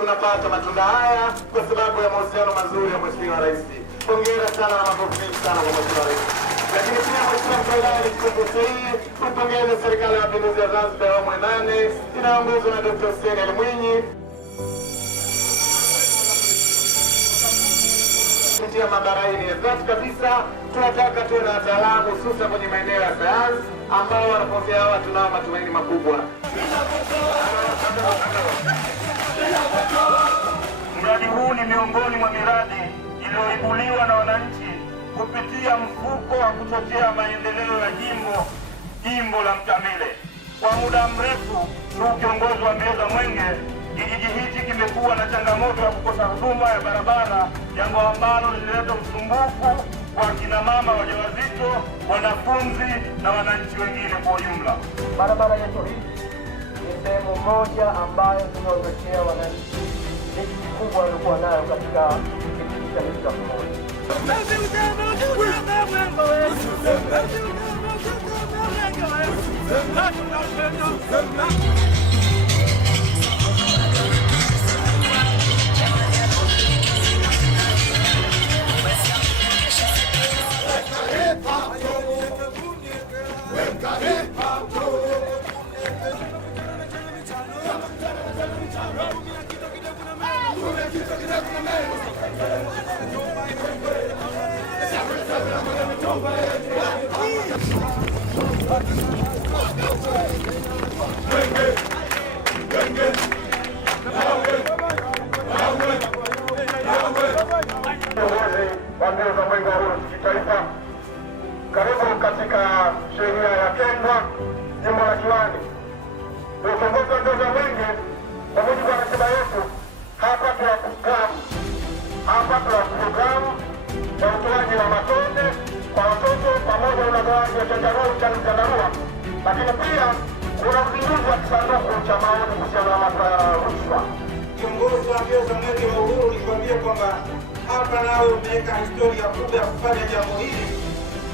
tunapata matunda haya kwa sababu ya mahusiano mazuri ya Mheshimiwa Rais. Hongera sana na mambo mengi sana kwa Mheshimiwa Rais. Lakini pia Mheshimiwa Mkuu wa Wilaya nikikumbuka hii, tupongeze Serikali ya Mapinduzi ya Zanzibar ya awamu ya 8 inayoongozwa na Dr. Hussein Ali Mwinyi. Kupitia maabara hii ya dhati kabisa, tunataka tuwe na wataalamu hususan kwenye maeneo ya sayansi ambao wanapokea watu nao matumaini makubwa. Mradi huu ni miongoni mwa miradi iliyoibuliwa na wananchi kupitia mfuko wa kuchochea maendeleo ya jimbo la Mtamile. Kwa muda mrefu ukiongozwa wa mbio za Mwenge, kijiji hichi kimekuwa na changamoto ya kukosa huduma ya barabara, jambo ambalo lilileta usumbufu kwa kina mama wajawazito, wanafunzi na wananchi wengine kwa ujumla. Barabara yetu hii ni sehemu moja ambayo tunaonyeshea wananchi miji kubwa walikuwa nayo katika kijiji cha Mita Pamoja. Mbio za Mwenge wa Uhuru kitaifa, karibu katika sheria ya Kengwa, jimbo la Kiwani. Uongozi wa mbio za Mwenge kwa mujibu wa ratiba yetu, hapa tuna programu ya utoaji wa matone kwa watoto pamoja na ugawaji wa chandarua, lakini pia kuna uzinduzi wa kisanduku cha maoni kuhusiana na masuala ya rushwa. Kiongozi wa mbio za Mwenge wa Uhuru, nikwambie kwamba hapa nao umeweka historia kubwa ya kufanya jambo hili,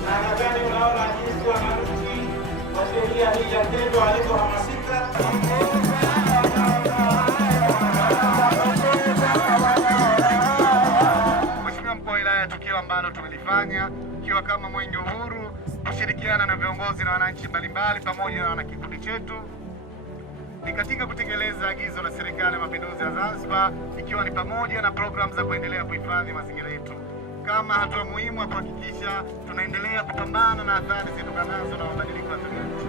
na nadhani unaona jinsi wananchi wa sheria hii ya tendo walivyohamasika. Mheshimiwa Mkuu wa Wilaya, tukio ambalo tumelifanya ikiwa kama Mwenge wa Uhuru, kushirikiana na viongozi na wananchi mbalimbali pamoja na wanakikundi chetu, ni katika kutekeleza agizo la Serikali ya Mapinduzi ya Zanzibar, ikiwa ni pamoja na programu za kuendelea kuhifadhi mazingira yetu kama hatua muhimu ya kuhakikisha tunaendelea kupambana na athari zitokanazo na mabadiliko ya tabia nchi.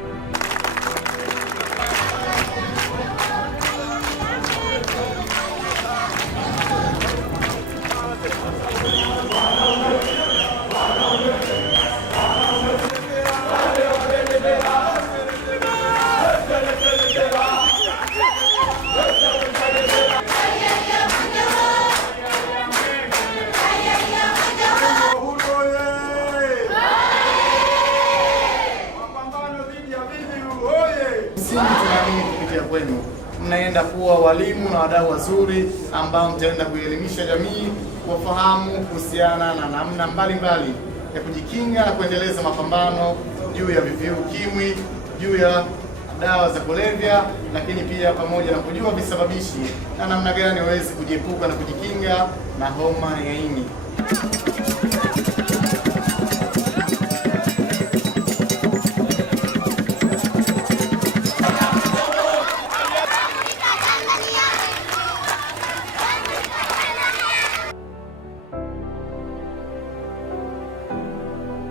Tunaamini kupitia kwenu mnaenda kuwa walimu na wadau wazuri ambao mtaenda kuelimisha jamii wafahamu kuhusiana na namna mbalimbali ya kujikinga na kuendeleza mapambano juu ya VVU UKIMWI, juu ya dawa za kulevya, lakini pia pamoja na kujua visababishi na namna gani waweze kujiepuka na kujikinga na homa ya ini.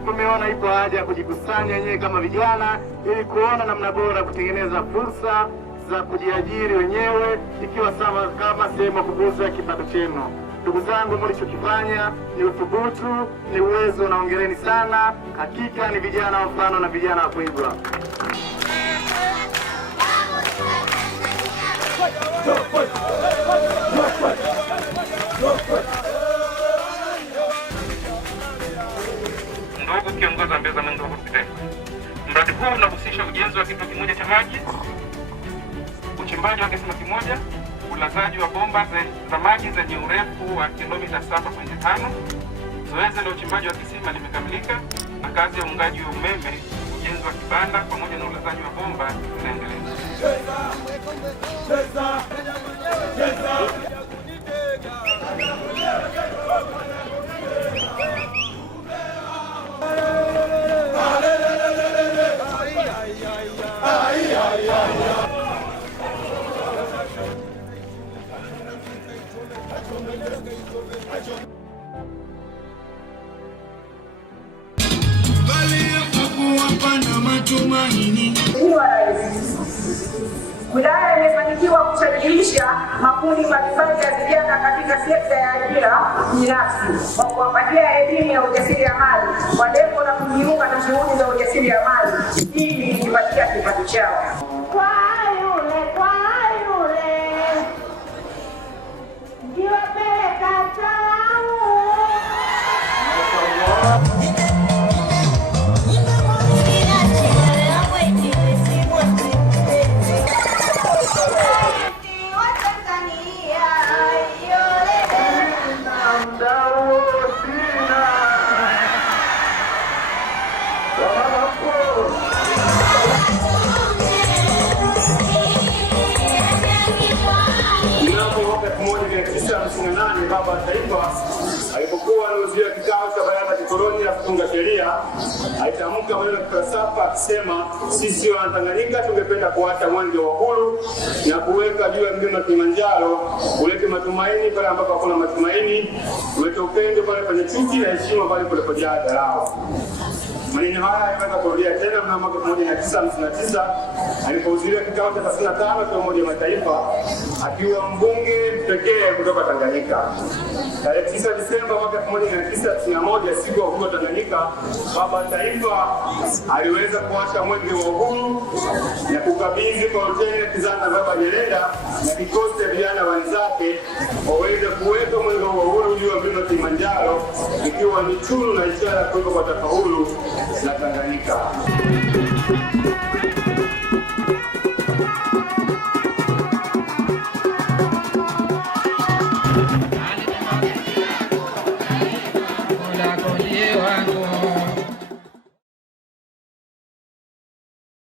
Tumeona ipo haja ya kujikusanya wenyewe kama vijana ili kuona namna bora kutengeneza fursa za kujiajiri wenyewe, ikiwa kama sehemu ya kukuza kipato chenu. Ndugu zangu, mlichokifanya ni uthubutu, ni uwezo, na hongereni sana. Hakika ni vijana wa mfano na vijana wa kuigwa. Ndugu kiongozi wa mbio za Mwenge wa Uhuru kitaifa, mradi huu unahusisha ujenzi wa kituo kimoja cha maji, uchimbaji wa kisima kimoja, ulazaji wa bomba za maji zenye urefu wa kilomita 7.5. Zoezi la uchimbaji wa kisima limekamilika na kazi ya uungaji wa umeme, ujenzi wa kibanda pamoja na ulazaji wa bomba zinaendelea. Wilaya imefanikiwa kusajilisha makundi mbalimbali ya vijana katika sekta ya ajira binafsi kwa kuwapatia elimu ya ujasiriamali kwa lengo la kujiunga na shughuli za ujasiriamali ili kujipatia kipato chao. Kwa yule ndio peleka salamu. Baba wa Taifa alipokuwa anauzia kikao cha baraza la kikoloni la kutunga sheria, alitamka maneno ya falsafa akisema, sisi Wanatanganyika tungependa kuacha mwenge wa uhuru na kuweka juu ya mlima Kilimanjaro, ulete matumaini pale ambapo hakuna matumaini, ulete upendo pale penye chuki na heshima pale palipojaa dharau. Maneno haya aliweza kurudia tena mnamo 1959 alipohudhuria kikao cha 35 cha Umoja wa Mataifa akiwa mbunge pekee kutoka Tanganyika. Tarehe 9 Disemba mwaka 1991, siku ya uhuru wa Tanganyika, Baba wa Taifa aliweza kuwasha mwenge wa uhuru na kukabidhi kwa Luteni Kizana Baba Nyerere na kikosi cha vijana wenzake waweze kuweka mwenge wa uhuru juu ya mlima Kilimanjaro, ikiwa ni tunu na ishara ya kuwepo kwa taifa huru la Tanganyika. Hola, con